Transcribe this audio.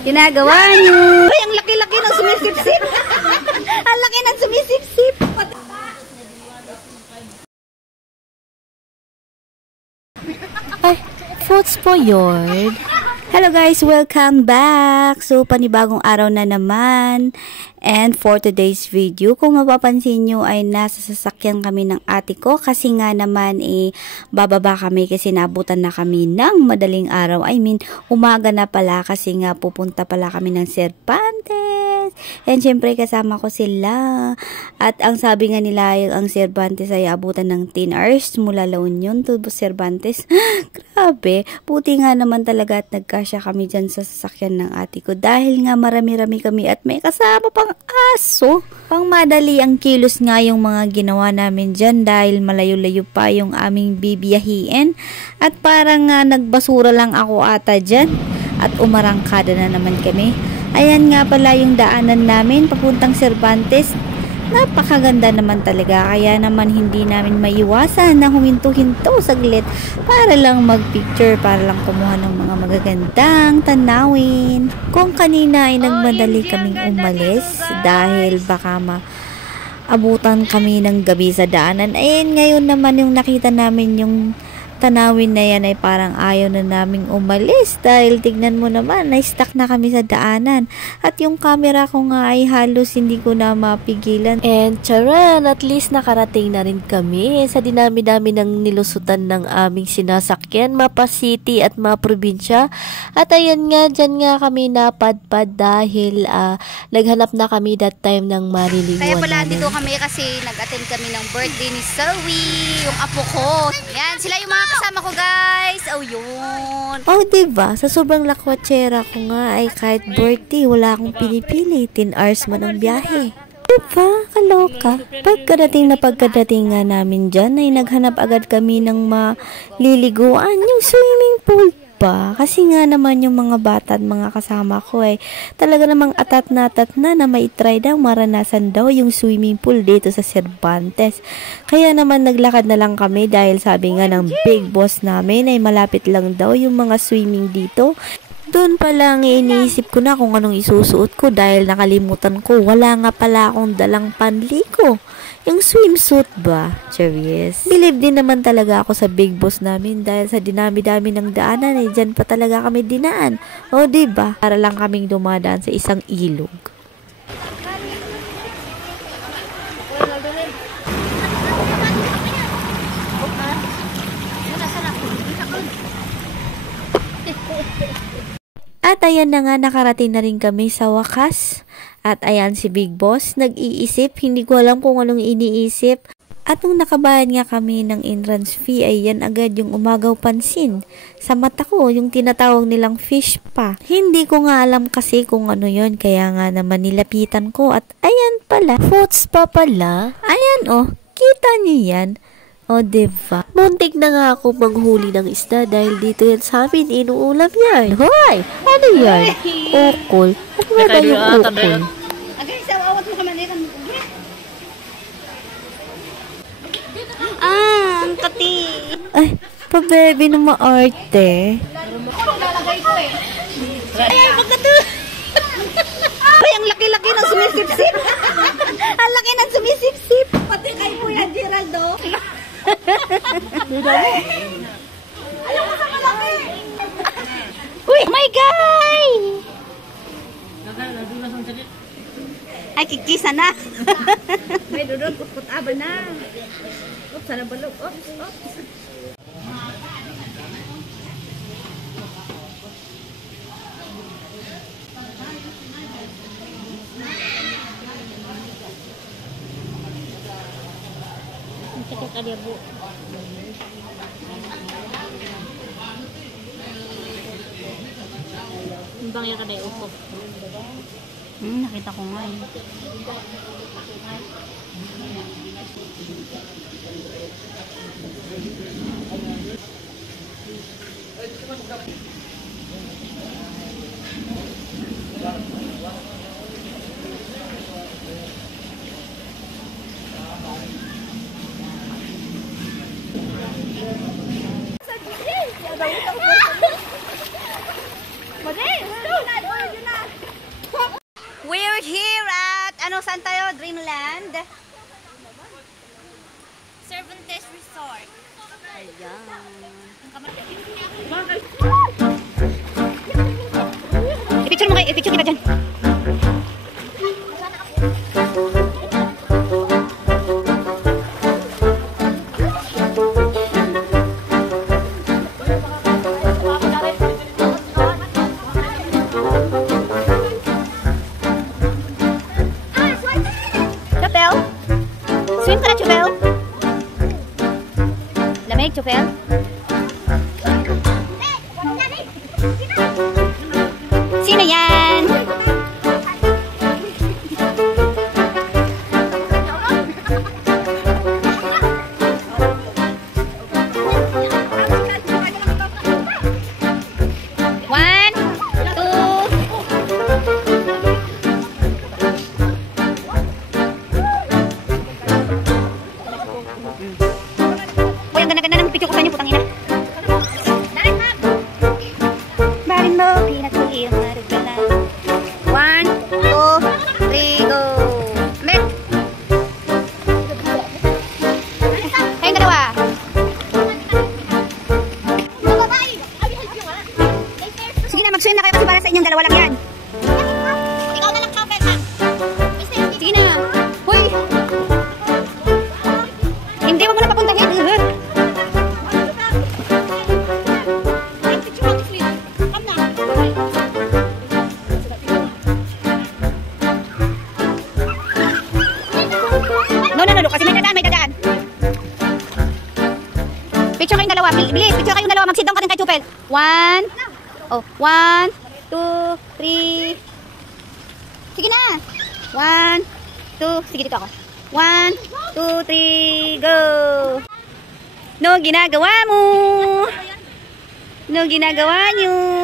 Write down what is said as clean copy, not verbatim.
ginagawa niyo? Ay, ang laki-laki ng sumisip-sip. Ang laki ng sumisip-sip. Ay, fruits po yun. Hello guys, welcome back. So, panibagong araw na naman. And for today's video, kung mapapansin nyo ay nasa sasakyan kami ng ate ko. Kasi nga naman bababa kami kasi nabutan na kami ng madaling araw. I mean, umaga na pala kasi nga pupunta pala kami ng Cervantes. And syempre kasama ko sila. At ang sabi nga nila, ang Cervantes ay abutan ng 10 hours mula La Union to Cervantes. Grabe, puti nga naman talaga at nagkasya kami dyan sa sasakyan ng ate ko. Dahil nga marami-rami kami at may kasama pang aso. Pang madali ang kilos nga yung mga ginawa namin dyan dahil malayo-layo pa yung aming bibiyahiin. At parang nga nagbasura lang ako ata dyan. At umarangkada na naman kami. Ayan nga pala yung daanan namin papuntang Cervantes. Napakaganda naman talaga, kaya naman hindi namin maiwasan na huminto-hinto saglit para lang mag-picture, para lang kumuha ng mga magagandang tanawin. Kung kanina ay nagmadali kaming umalis dahil baka maabutan kami ng gabi sa daanan, ngayon naman yung nakita namin yung tanawin na yan ay parang ayaw na naming umalis dahil tignan mo naman, na-stuck na kami sa daanan at yung camera ko nga ay halos hindi ko na mapigilan. And charan, at least nakarating na rin kami sa dinami-dami ng nilusutan ng aming sinasakyan, mapa city at mga probinsya. At ayan nga, dyan nga kami napadpad dahil naghanap na kami that time ng mariliwan. Kaya pala dito kami kasi nag-attend kami ng birthday ni Zoe, yung apo ko. Yan, sila yung mga kasama ko guys. Oh, yun. Oh, diba? Sa sobrang lakwatsera ko nga ay kahit birthday, wala akong pinipili. 10 hours man ang biyahe. Diba? Kaloka. Pagkadating nga namin dyan, ay naghanap agad kami ng maliliguan. Yung swimming pool pa. Kasi nga naman yung mga bata at mga kasama ko talaga namang atat na maitry daw, maranasan daw yung swimming pool dito sa Cervantes. Kaya naman naglakad na lang kami dahil sabi nga ng big boss namin ay malapit lang daw yung mga swimming dito. Doon pa lang iniisip ko na kung anong isusuot ko dahil nakalimutan ko. Wala nga pala akong dalang panliko. Yung swimsuit ba? Curious. Believe din naman talaga ako sa big boss namin dahil sa dinami-dami ng daanan dyan pa talaga kami dinaan. O diba? Para lang kaming dumadaan sa isang ilog. At ayan na nga, nakarating na rin kami sa wakas. At ayan si Big Boss, nag-iisip, hindi ko alam kung anong iniisip. At nung nakabayad nga kami ng entrance fee, ay yan agad yung umagaw pansin. Sa mata ko, yung tinatawag nilang fish pa. Hindi ko nga alam kasi kung ano yon, kaya nga naman nilapitan ko. At ayan pala, fruits pa pala. Ayan oh, kita niyo yan. O, diba? Muntik na nga ako manghuli ng isda dahil dito yan sa amin, inuulam yan. Hoy! Ano yan? Ukol. Ano ba yung ukol? Ang kati. Ay, pa-baby na maarte. Ayan, pagkato. Ay, ang laki-laki ng sumisip-sip. Ang laki ng sumisip-sip. Pati kay Kuya Geraldo. Ayaw mo sa malaki. Uy, my God! Ay, kikisa na. May dudod, put-put-aba na. Oops, sana balog. Oops, oops. Sakit ada bu. Bang ya kada upo. Nakita ko nga eh. Madel, go na, Saan tayo? Dreamland? Cervantes Resort. Ayan. I-picture mo kayo. I-picture kita dyan. Chupel? Swim ka na, Chupel? Lamig, Chupel? Sino yan? One, two. Uy, ang ganda-ganda ng picture ko sa inyo, putang ina. Barin mo, pinatuloy ang marugala. 1, 2, 3, go! Met! Kayong dalawa. Sige na, mag-swim na kayo kasi para sa inyong dalawa lang yan. Ikaw na lang, Chopel, ha? Sige na. Hoy! Hindi, wag mo na papuntahin. No, kasi may dadaan. Picture kayong dalawa. Bilis, picture kayong dalawa. Mag-sit down ka din kay Chupel. 1, 2, 3. Sige na. 1, 2, sige dito ako. 1, 2, 3, go! No, ginagawa mo? No, ginagawa nyo?